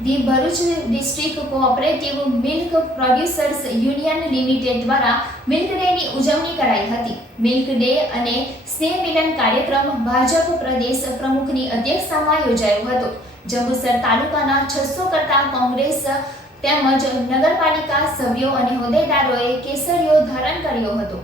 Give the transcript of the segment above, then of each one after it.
The Bharuch district cooperative milk producers union limited દ્વારા milk ડેની ઉજવણી કરાઈ હતી. મિલ્ક ડે અને સ્નેહ મિલન કાર્યક્રમ ભાજપ પ્રદેશ પ્રમુખની અધ્યક્ષતામાં યોજાયો હતો. જંબુસર તાલુકાના છસો કરતા કોંગ્રેસ તેમજ નગરપાલિકા સભ્યો અને હોદ્દેદારોએ કેસરીઓ ધારણ કર્યો હતો.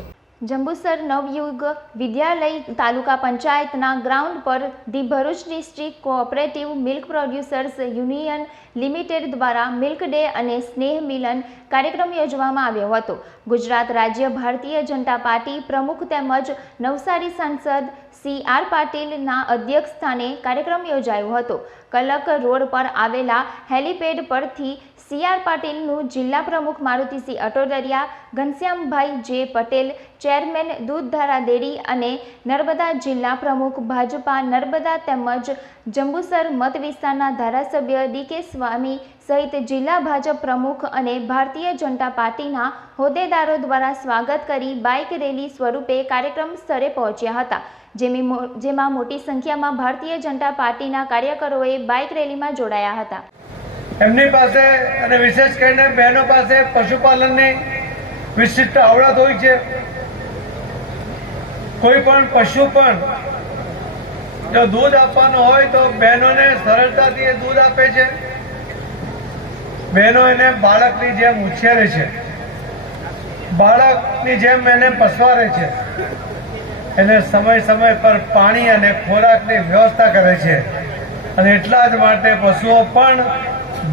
જંબુસર નવયુગ વિદ્યાલય તાલુકા પંચાયતના ગ્રાઉન્ડ પર the Bharuch district cooperative milk producers union limited દ્વારા મિલ્ક ડે અને સ્નેહ મિલન કાર્યક્રમ યોજવામાં આવ્યો હતો. ગુજરાત રાજ્ય ભારતીય જનતા પાર્ટી પ્રમુખ તેમજ નવસારી સાંસદ સી આર પાટીલના અધ્યક્ષ સ્થાને કાર્યક્રમ યોજાયો હતો. કલક રોડ પર આવેલા હેલીપેડ પરથી સી આર પાટીલનું જિલ્લા પ્રમુખ Marutisinh Atodariya, Ghanshyambhai J Patel chairman Dudhdhara dairy અને નર્મદા જિલ્લા પ્રમુખ ભાજપા નર્મદા તેમજ જંબુસર મત વિસ્તારના ધારાસભ્ય ડીકે સ્વામી સહિત જિલ્લા ભાજપ પ્રમુખ અને ભારતીય જનતા પાર્ટીના હોદ્દેદારો દ્વારા સ્વાગત કરી બાઇક રેલી સ્વરૂપે કાર્યક્રમ સ્થળે પહોંચ્યા હતા. જેમી જેમાં મોટી સંખ્યામાં ભારતીય જનતા પાર્ટીના કાર્યકરોએ બાઇક રેલીમાં જોડાયા હતા. એમની પાસે અને વિશેષ કરીને બહેનો પાસે પશુપાલનની વિશિષ્ટ આવડત હોય છે. કોઈ પણ પશુ પણ જો દૂધ આપવાનું હોય તો બહેનોને સરળતાથી એ દૂધ આપે છે. બહેનો એને બાળકની જેમ ઉછેરે છે. બાળકની જેમ એને પસવારે છે. એને સમય સમય પર પાણી અને ખોરાકની વ્યવસ્થા કરે છે. અને એટલા જ માટે પશુઓ પણ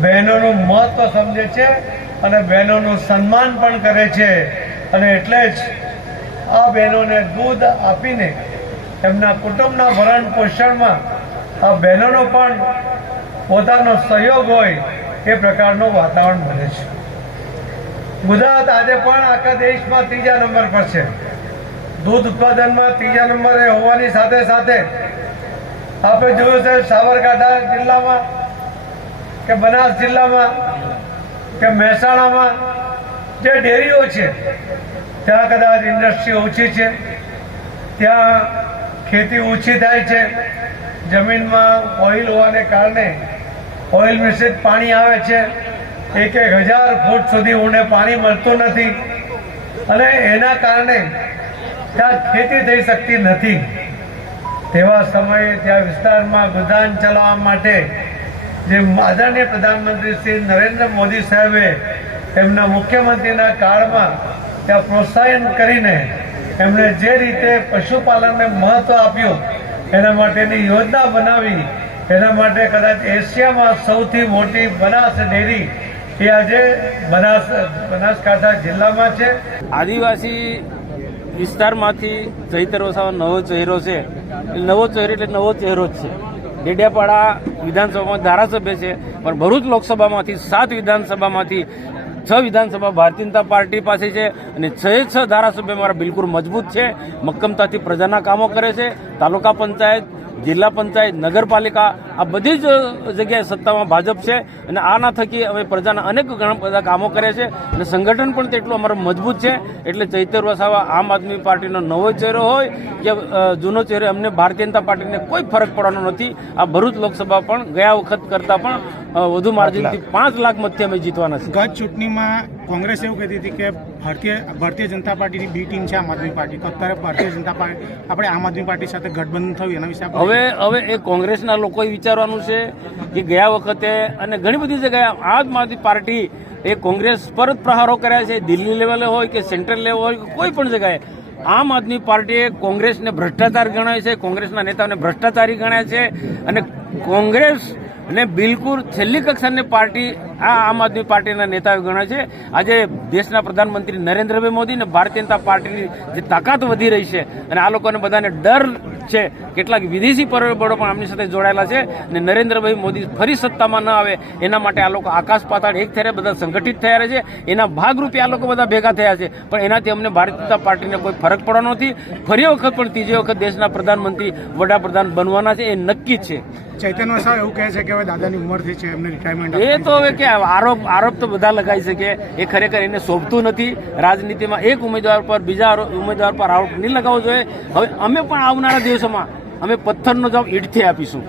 બહેનોનું મહત્વ સમજે છે અને બહેનોનું સન્માન પણ કરે છે. અને એટલે જ આ બહેનોને દૂધ આપીને એમના કુટુંબના ભરણ પોષણમાં આ બહેનોનો પણ પોતાનો સહયોગ હોય એ પ્રકારનું વાતાવરણ બને છે. ગુજરાત આજે પણ આખા દેશમાં ત્રીજા નંબર પર છે. દૂધ ઉત્પાદનમાં ત્રીજા નંબરે હોવાની સાથે સાથે આપણે જોયું છે સાબરકાંઠા જિલ્લામાં કે બનાસ જિલ્લામાં કે મહેસાણામાં જે ડેરીઓ છે, ત્યાં કદાચ ઇન્ડસ્ટ્રી ઓછી છે, ત્યાં ખેતી ઓછી થાય છે, જમીનમાં ઓઇલ હોવાને કારણે ઓઇલ મિશ્રિત પાણી આવે છે, એક એક હજાર ફૂટ સુધી ઊંડે પાણી મળતું નથી, અને એના કારણે ત્યાં ખેતી થઈ શકતી નથી. તેવા સમયે ત્યાં વિસ્તારમાં ગોદાન ચલાવવા માટે જે આદરણીય પ્રધાનમંત્રી શ્રી નરેન્દ્ર મોદી સાહેબે એમના મુખ્યમંત્રીના કાળમાં ત્યાં પ્રોત્સાહન કરીને એમણે જે રીતે પશુપાલનને મહત્વ આપ્યું, એના માટેની યોજના બનાવી, એના માટે કદાચ એશિયામાં સૌથી મોટી બનાસ ડેરી એ આજે બનાસ, બનાસકાંઠા જિલ્લામાં છે. આદિવાસી વિસ્તારમાંથી ચૈતર વસાવા નવો ચહેરો છે. નવો ચહેરો એટલે નવો ચહેરો જ છે. ડેડિયાપાડા વિધાનસભામાં ધારાસભ્ય છે, પણ ભરૂચ લોકસભામાંથી સાત વિધાનસભામાંથી છ વિધાનસભા ભારતીય જનતા પાર્ટી પાસે છે અને છ છ ધારાસભ્ય મારા બિલકુલ મજબૂત છે. મક્કમતાથી પ્રજાના કામો કરે છે. તાલુકા પંચાયત, જિલ્લા પંચાયત, નગરપાલિકા, આ બધી જ જગ્યાએ સત્તામાં ભાજપ છે અને આના થકી અમે પ્રજાના અનેક ઘણા બધા કામો કરે છે અને સંગઠન પણ તેટલું અમારું મજબૂત છે. એટલે ચૈતર વસાવા આમ આદમી પાર્ટીનો નવો ચહેરો હોય કે જૂનો ચહેરો અમને ભારતીય જનતા પાર્ટીને કોઈ ફરક પડવાનો નથી. આ ભરૂચ લોકસભા પણ ગયા વખત કરતાં પણ વધુ માર્જિનથી પાંચ લાખ મતથી અમે જીતવાના છે ગત ચૂંટણીમાં કોંગ્રેસ એવું કહેતી હતી કે ભારતીય ભારતીય જનતા પાર્ટીની બી ટીમ છે આમ આદમી પાર્ટી. તો અત્યારે ભારતીય જનતા પાર્ટી આપણે આમ આદમી પાર્ટી સાથે ગઠબંધન થયું એના વિશે હવે હવે એ કોંગ્રેસના લોકોએ વિચારવાનું છે કે ગયા વખતે અને ઘણી બધી જગ્યાએ આમ આદમી પાર્ટી એ કોંગ્રેસ પર જ પ્રહારો કર્યા છે. દિલ્હી લેવલે હોય કે સેન્ટ્રલ લેવલ હોય કે કોઈ પણ જગ્યાએ. આમ આદમી પાર્ટીએ કોંગ્રેસને ભ્રષ્ટાચાર ગણાય છે કોંગ્રેસના નેતાઓને ભ્રષ્ટાચારી ગણાય છે અને કોંગ્રેસ ને બિલકુલ છેલ્લી કક્ષાની પાર્ટી આ આમ આદમી પાર્ટીના નેતાઓ ગણા છે. આજે દેશના પ્રધાનમંત્રી નરેન્દ્રભાઈ મોદી અને ભારતીય જનતા પાર્ટીની જે તાકાત વધી રહી છે અને આ લોકોને બધાને ડર છે. કેટલાક વિદેશી પરિબળો પણ આમની સાથે જોડાયેલા છે અને નરેન્દ્રભાઈ મોદી ફરી સત્તામાં ન આવે એના માટે આ લોકો આકાશ પાતાળ એક થયા બધા સંગઠિત થયા છે. એના ભાગરૂપે આ લોકો બધા ભેગા થયા છે. પણ એનાથી અમને ભારતીય જનતા પાર્ટીને કોઈ ફરક પડવાનો નથી. ફરી વખત પણ ત્રીજી વખત દેશના પ્રધાનમંત્રી વડાપ્રધાન બનવાના છે એ નક્કી છે. ચૈતન્ય સાહેબ એવું કહે છે કે હવે દાદાની ઉંમર થઈ છે એમને રિટાયરમેન્ટ એ તો હવે કે આરોપ આરોપ તો બધા લગાવી શકે એ ખરેખર એને શોભતું નથી. રાજનીતિમાં એક ઉમેદવાર પર બીજા ઉમેદવાર પર આરોપ નહીં લગાવવો જોઈએ. હવે અમે પણ આવનારા દિવસોમાં અમે પથ્થરનો જવાબ ઈટથી આપીશું.